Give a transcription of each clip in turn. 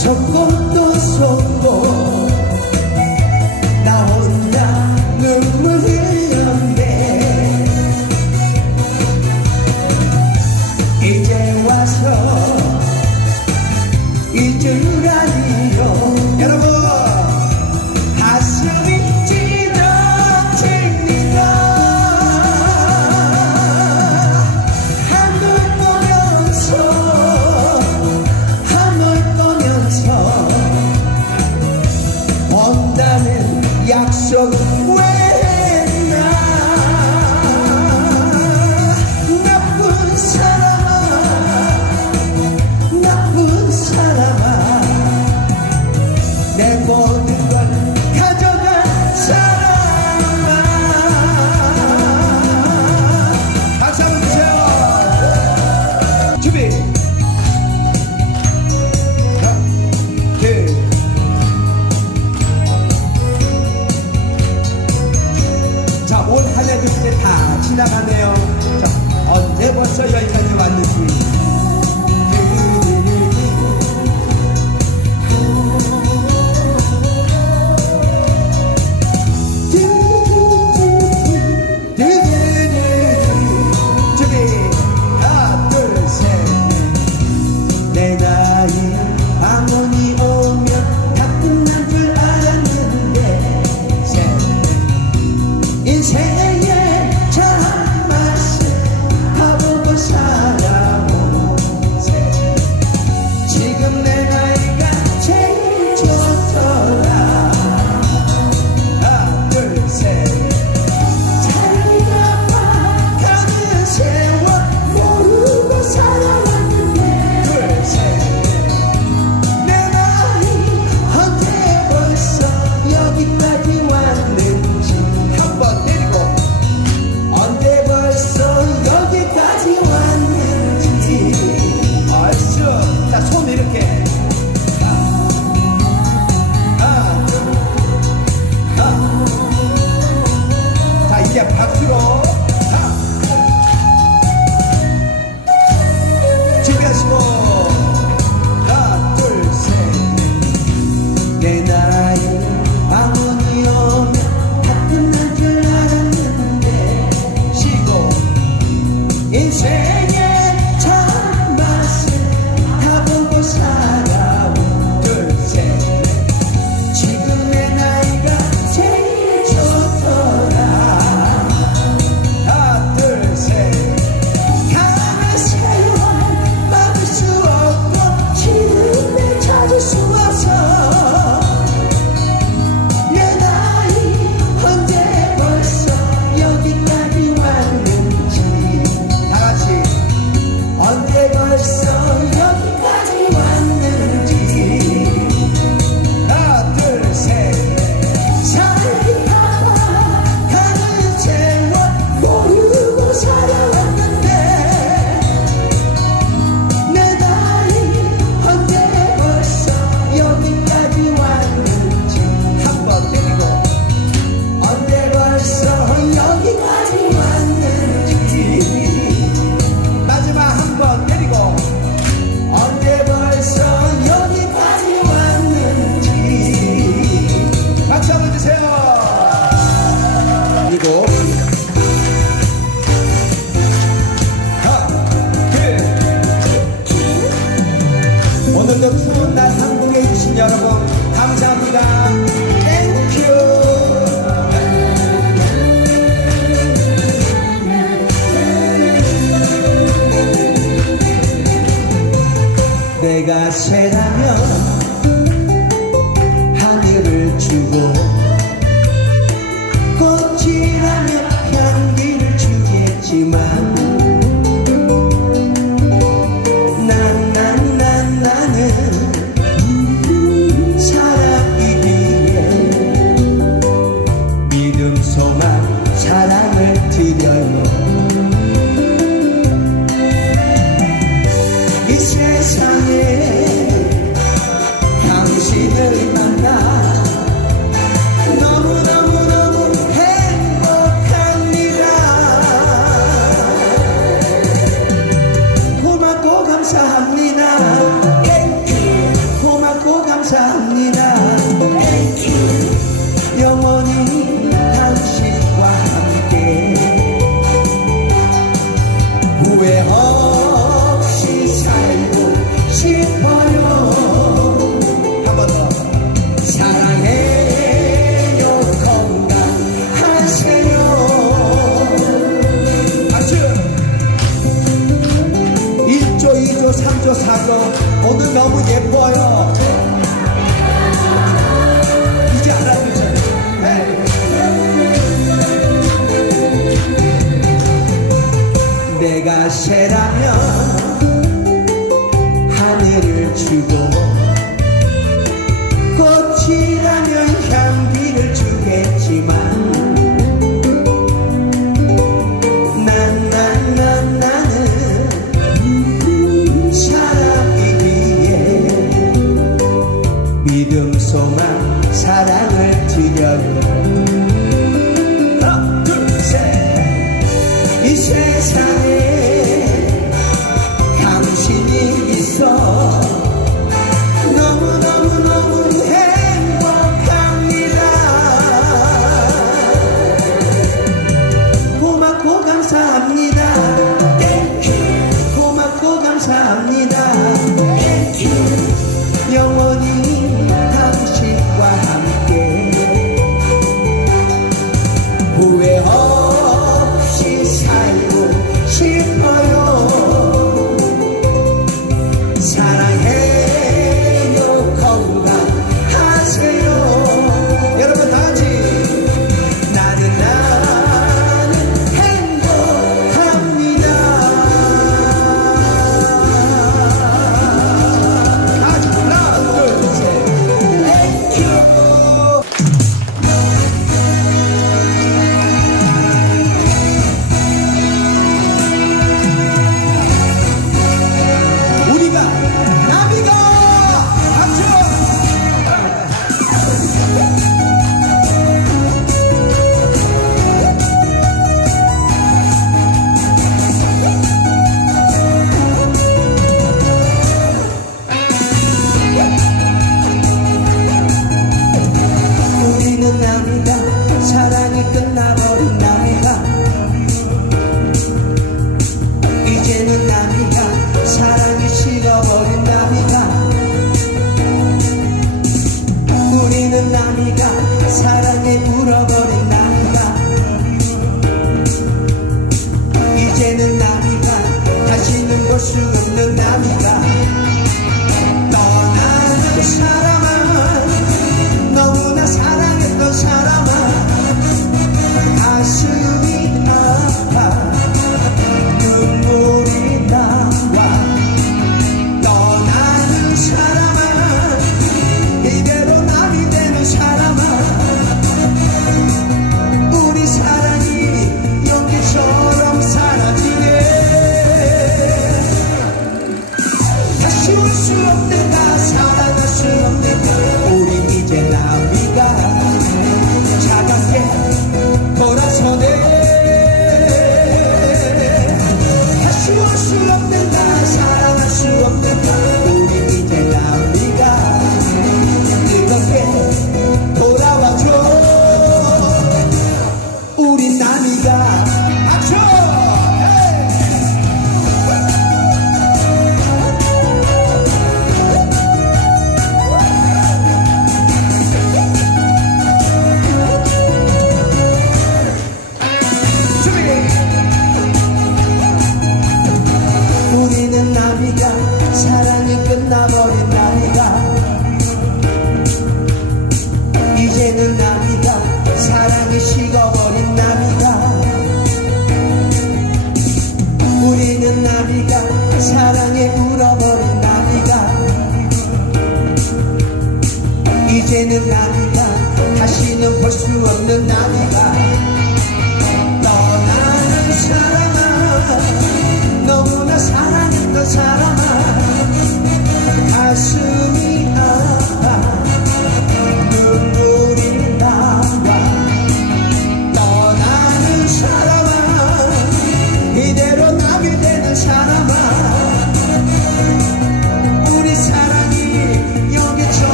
속고 또 속고 꽃이라면 향기를 주겠지만 난, 난, 난, 나는 살아기 위해 믿음 소망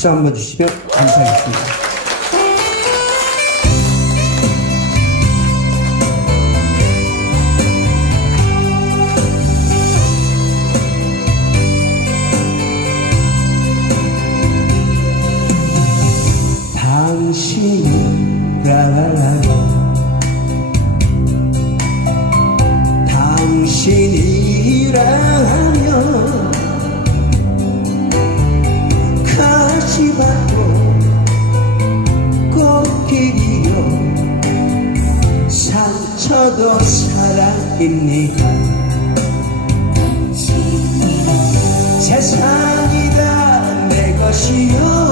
박수 한번 주시면 감사하겠습니다. 세상이 다 내 것이요.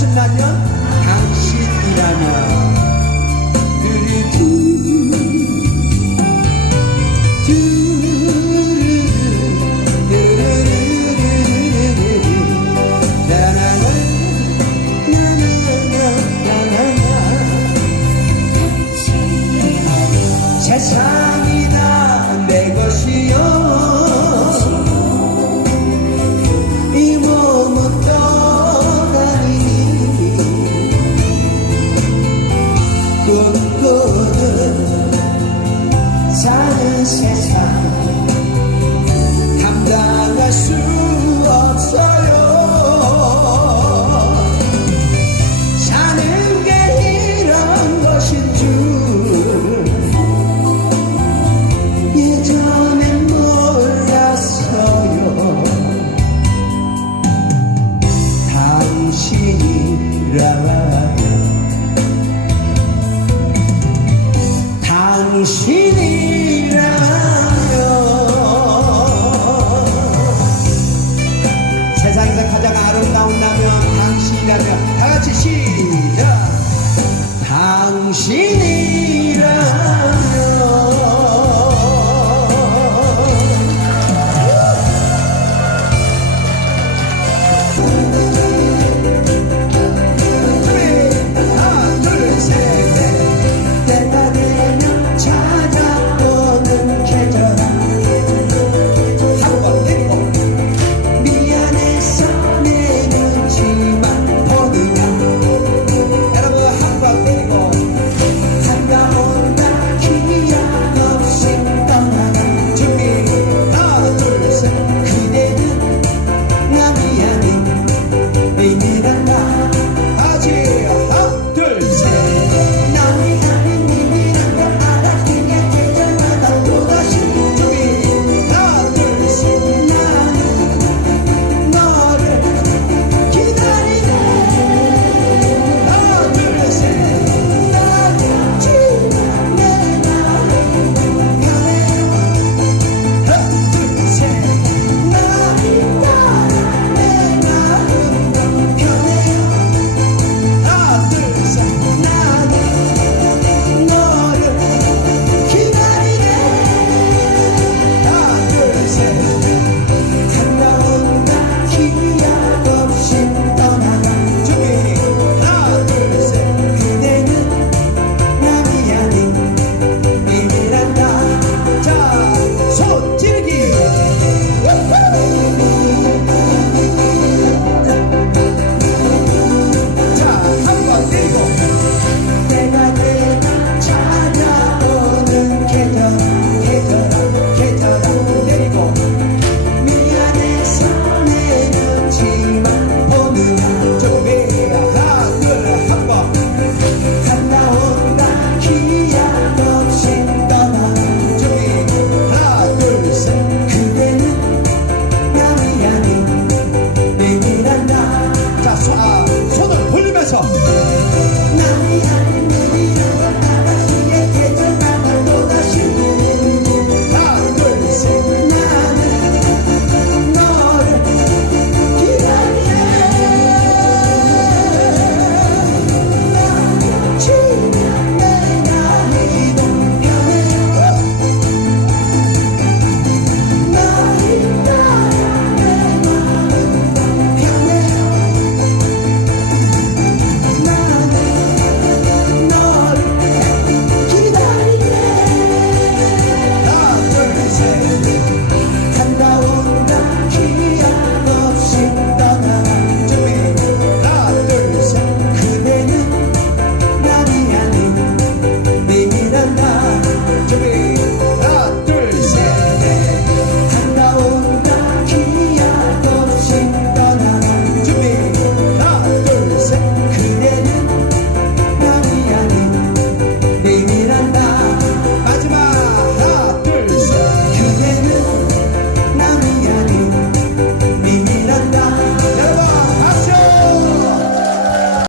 2000만 년?